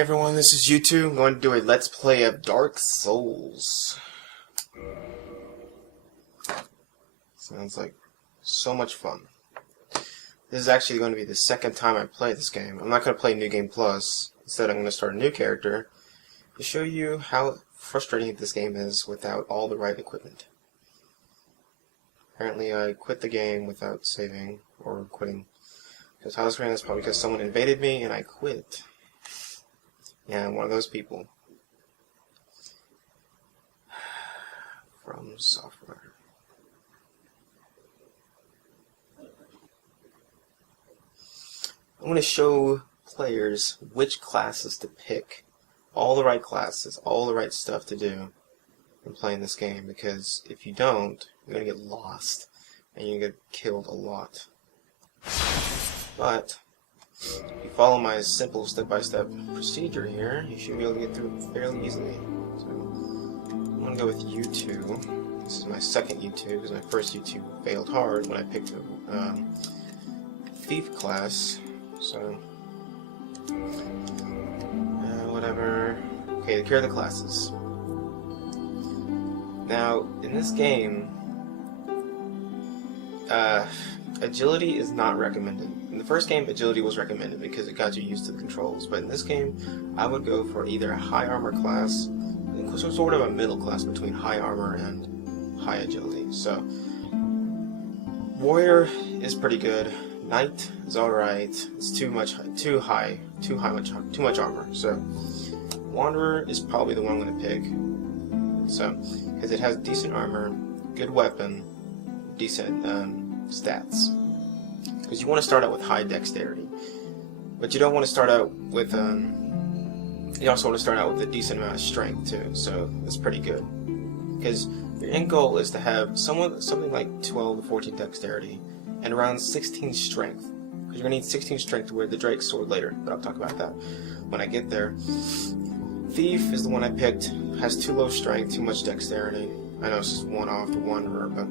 everyone, this is YouTube. I'm going to do a Let's Play of Dark Souls. Sounds like so much fun. This is actually going to be the second time I play this game. I'm not going to play New Game Plus. Instead, I'm going to start a new character to show you how frustrating this game is without all the right equipment. Apparently, I quit the game without saving or quitting. Because how this ran is probably because someone invaded me and I quit. Yeah, I'm one of those people. From Software. I'm going to show players which classes to pick. All the right classes, all the right stuff to do in playing this game. Because if you don't, you're going to get lost. And you're going to get killed a lot. But if you follow my simple step-by-step procedure here, you should be able to get through it fairly easily. So I'm going to go with U2. This is my second U2, because my first U2 failed hard when I picked a thief class. So, whatever. Okay, the care of the classes. Now, in this game, agility is not recommended. In the first game, agility was recommended because it got you used to the controls. But in this game, I would go for either a high armor class, sort of a middle class between high armor and high agility. So, warrior is pretty good. Knight is alright. It's too much armor. So, wanderer is probably the one I'm going to pick. So, because it has decent armor, good weapon, decent stats. Because you want to start out with high dexterity, but you don't want to start out with you also want to start out with a decent amount of strength too. So that's pretty good. Because your end goal is to have something like 12 to 14 dexterity and around 16 strength. Because you're gonna need 16 strength to wear the Drake's sword later, but I'll talk about that when I get there. Thief is the one I picked. Has too low strength, too much dexterity. I know it's just one off the wanderer, but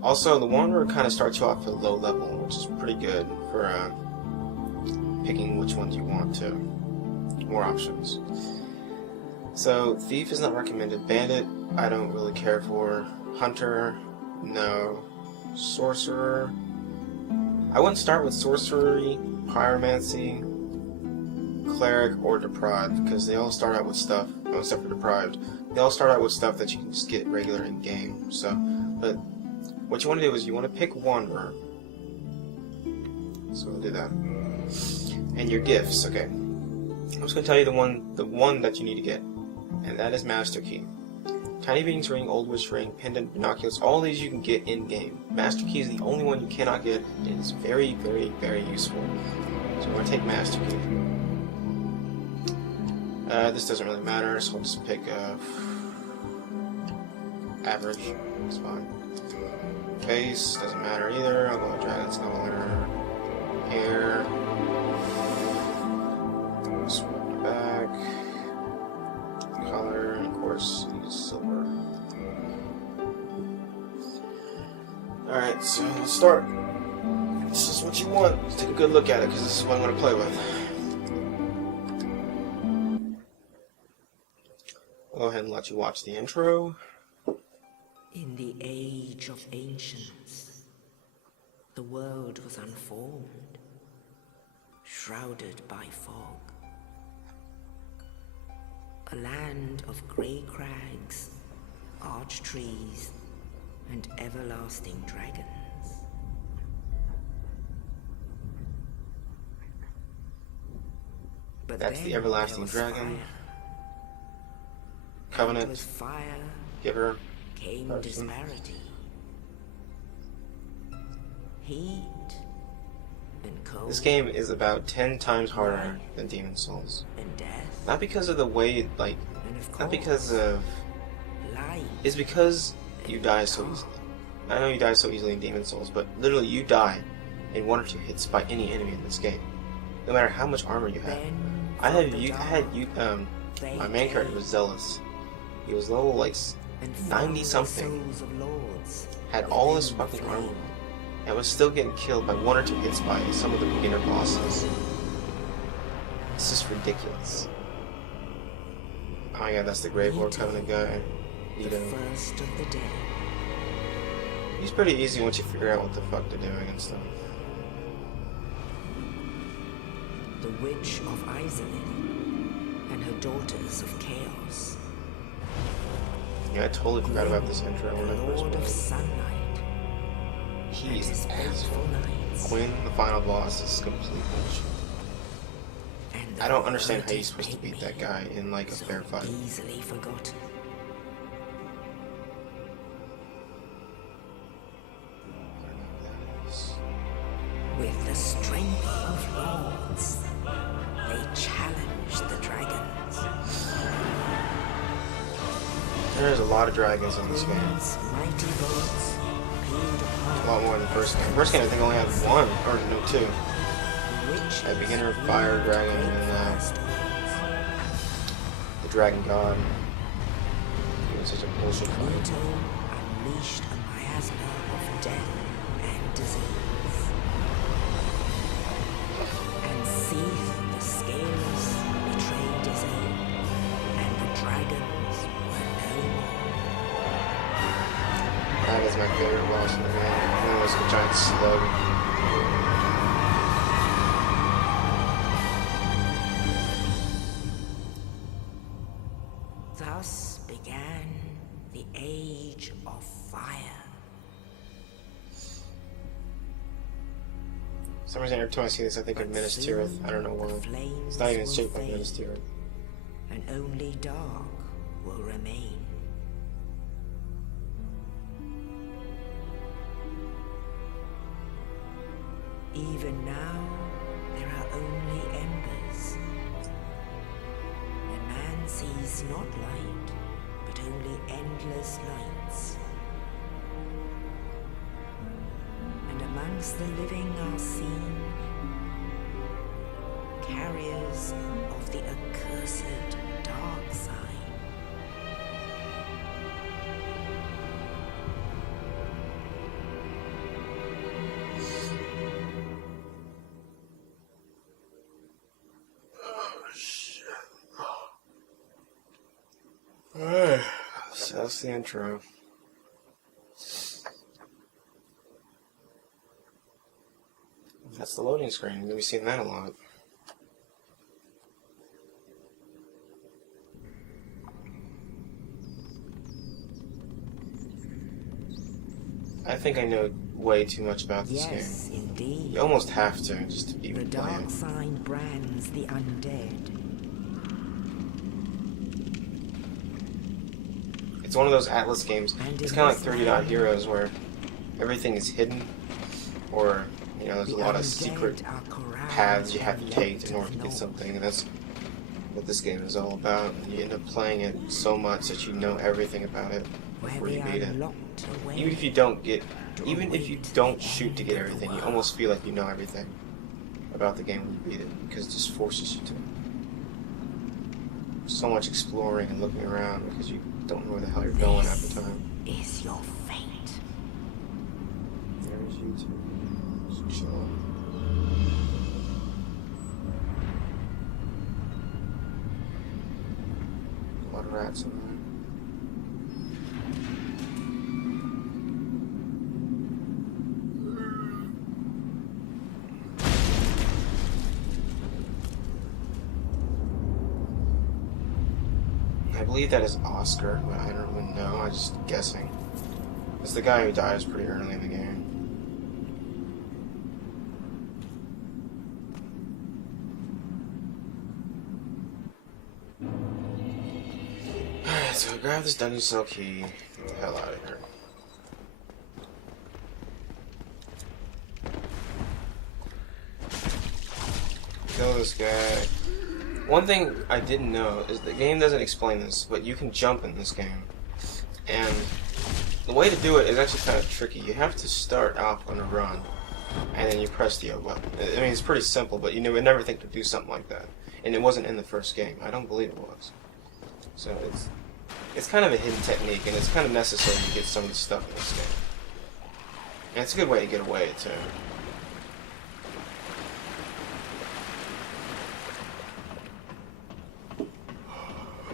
also, the Wanderer kind of starts you off at a low level, which is pretty good for picking which ones you want to. More options. So, Thief is not recommended. Bandit, I don't really care for. Hunter, no. Sorcerer, I wouldn't start with Sorcery, Pyromancy, Cleric, or Deprived, because they all start out with stuff, except for Deprived, they all start out with stuff that you can just get regular in-game, so, but what you want to do is you want to pick Wanderer. So we'll do that. And your gifts, okay. I'm just going to tell you the one that you need to get. And that is Master Key. Tiny Beans Ring, Old Witch Ring, Pendant, Binoculars, all these you can get in-game. Master Key is the only one you cannot get. It is very, very, very useful. So I'm going to take Master Key. This doesn't really matter, so I'll just pick average. It's fine. Face, doesn't matter either. I'll go with Dragon Scholar. Hair. Swap back. Color, and of course, use silver. Alright, so let's start. This is what you want. Let's take a good look at it, because this is what I'm going to play with. I'll go ahead and let you watch the intro. In the age of ancients, the world was unformed, shrouded by fog. A land of grey crags, arch trees, and everlasting dragons. But that's the everlasting dragon. Fire. Covenant. With fire Giver. came disparity, heat, and cold. This game is about 10 times harder than Demon's Souls. And death. Not because of the way, like, not because of... Light. It's because you die so easily. I know you die so easily in Demon's Souls, but literally you die in 1 or 2 hits by any enemy in this game. No matter how much armor you have. My main character was Zealous. He was level, like, 90 something. Had all this fucking armor. and was still getting killed by 1 or 2 hits by some of the beginner bosses. This is ridiculous. Oh my god, that's the Grave Lord Covenant guy. The first of the day. He's pretty easy once you figure out what the fuck they're doing and stuff. The Witch of Izalith and her daughters of Chaos. Yeah, I totally forgot about this intro when I The first Lord played of it. Sunlight. He's and his asshole. faithful knights. Quinn, the final boss, is complete bullshit. And the I don't understand how you're verdant supposed to beat pygmy, that guy in like a so fair fight. easily forgotten. With the strength of lords, they challenge the dragons. There's a lot of dragons in this game. These mighty lords appeared A upon lot more than the first game. First game I think only had 1, or no, 2. witches A beginner fire dragon great and firestorms. the dragon god. It was such a bullshit fight. Pluto unleashed a miasma of death and disease. And Seath the Scaleless betrayed his aid, and the dragons were no more. That is my favorite boss in the game. One of those giant slug. Thus began the Age of Fire. For some reason, every time I see this, I think of Minas Tirith. I don't know why. It's not even shaped like Minas Tirith. And only dark will remain. Even now, there are only embers. And man sees not light, but only endless lights. And amongst the living are seen carriers of the accursed dark side. Alright, so that's the intro. That's the loading screen. You're gonna be seeing that a lot. I think I know way too much about this Yes, game. indeed. You almost have to just to The even play dark it. sign brands the undead. It's one of those Atlas games. And It's in kind of like this 30 Dot land, Heroes where everything is hidden, or you know, there's a the lot of undead secret are corralled paths you have to and take led in to order the to get north. something, and that's what this game is all about. You end up playing it so much that you know everything about it Where before they you are beat it. locked away. Even if you don't shoot to get everything, you almost feel like you know everything about the game when you beat it, because it just forces you to. So much exploring and looking around because you don't know where the hell you're going half the time. Is your fate. There's YouTube. Just chill. A lot of rats in there. I believe that is Oscar, but I don't even know. I'm just guessing. It's the guy who dies pretty early in the game. Alright, so I grab this Dungeon Cell key. Get the hell out of here. Kill this guy. One thing I didn't know is the game doesn't explain this, but you can jump in this game. And the way to do it is actually kind of tricky. You have to start off on a run, and then you press the O button. I mean, it's pretty simple, but you would never think to do something like that. And it wasn't in the first game. I don't believe it was. So it's kind of a hidden technique, and it's kind of necessary to get some of the stuff in this game. And it's a good way to get away, too.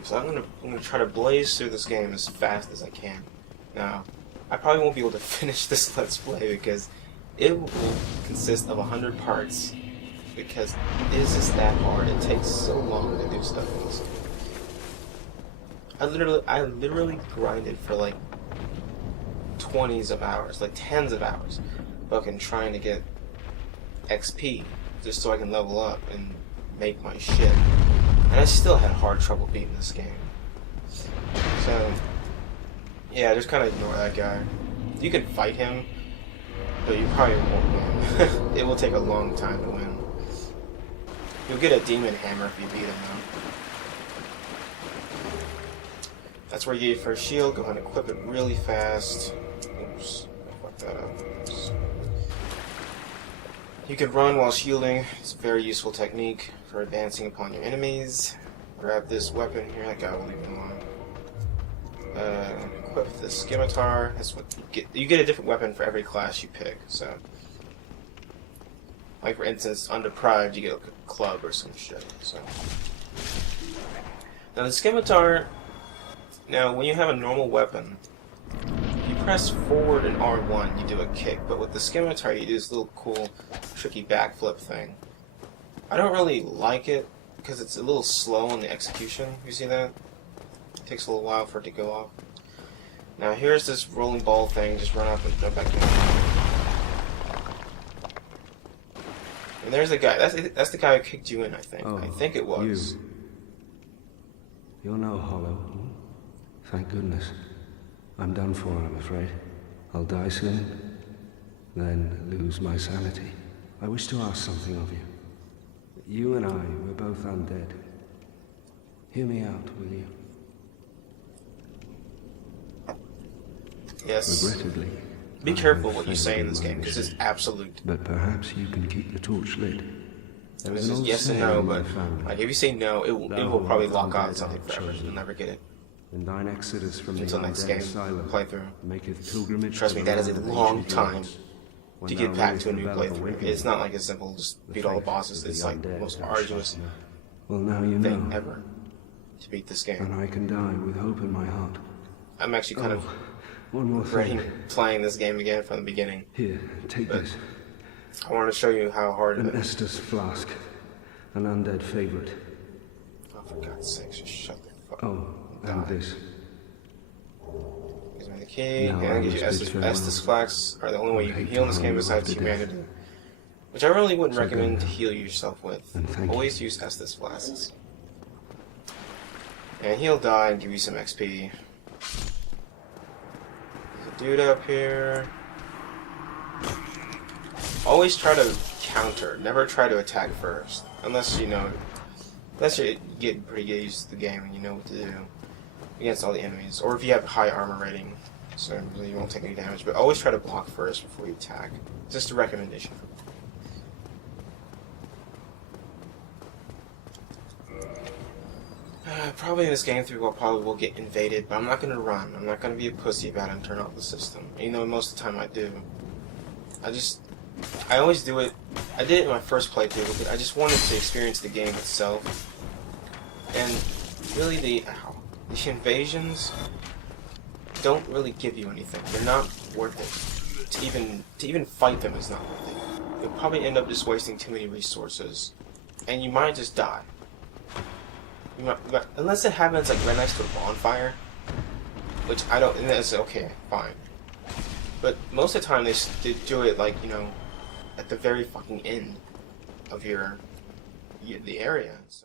So I'm gonna try to blaze through this game as fast as I can. Now, I probably won't be able to finish this Let's Play because it will consist of 100 parts. Because it is just that hard. It takes so long to do stuff in this game. I literally grinded for like 20s of hours, like tens of hours, fucking trying to get XP just so I can level up and make my shit. And I still had hard trouble beating this game. So, yeah, just kind of ignore that guy. You can fight him, but you probably won't win. It will take a long time to win. You'll get a demon hammer if you beat him, though. That's where you get your first shield. Go ahead and equip it really fast. Oops, I fucked that up. Oops. You can run while shielding. It's a very useful technique for advancing upon your enemies. Grab this weapon here. That guy will leave me alone. Equip the scimitar. That's what you get. You get a different weapon for every class you pick. So, like for instance, on Deprived, you get like a club or some shit. So, now the scimitar. Now, when you have a normal weapon, you press forward and R1, you do a kick. But with the scimitar, you do this little cool, tricky backflip thing. I don't really like it because it's a little slow in the execution. You see that? It takes a little while for it to go off. Now here's this rolling ball thing. Just run up and jump back down. And there's the guy. That's the guy who kicked you in, I think. Oh, I think it was. You're no hollow. Thank goodness. I'm done for, I'm afraid. I'll die soon, then lose my sanity. I wish to ask something of you. You and I, we're both undead. Hear me out, will you? Yes. Regrettably. Be careful what you say in this game, because it's absolute. But perhaps you can keep the torch lit. There is an old Yes and saying no, in my but family. like if you say no, it will probably lock on something forever. You'll never get it. And thine exodus from Until the next undead game asylum playthrough. maketh pilgrimage. Trust me, to that the is a land of long ancient time gods. When to thou get back ringest to a the new bell of playthrough. awakening, It's not like as simple as just the beat all the faith bosses. of It's the like the undead most thou arduous shalt know. Well, now you know. thing ever to beat this game. And I can die with hope in my heart. I'm actually kind of One more regretting thing. playing this game again from the beginning. Here, take But- this. I want to show you how hard it An is. Estus flask. An undead favorite. Oh, for God's sake, just shut the fuck up. Oh, and this. Gives me the key, Now and I it gives you must bid farewell. Estus flax are the only way you can heal in this game besides Take time humanity. Which I really wouldn't So recommend good. to heal yourself with. And thank you. Always use Estus flasks. And he'll die and give you some XP. There's a dude up here. Always try to counter. Never try to attack first. Unless you know... Unless you're getting pretty good used to the game and you know what to do against all the enemies. Or if you have high armor rating, so really you won't take any damage. But always try to block first before you attack. Just a recommendation. Probably in this game through, probably will get invaded, but I'm not gonna run. I'm not gonna be a pussy about it and turn off the system. Even though most of the time I do. I always do it. I did it in my first playthrough because I just wanted to experience the game itself. And really the invasions don't really give you anything. They're not worth it. To even fight them is not worth it. You'll probably end up just wasting too many resources. And you might just die. Unless it happens like right next to a bonfire, which I don't, and that's okay, fine. But most of the time they do it like, you know, at the very fucking end of the area. So.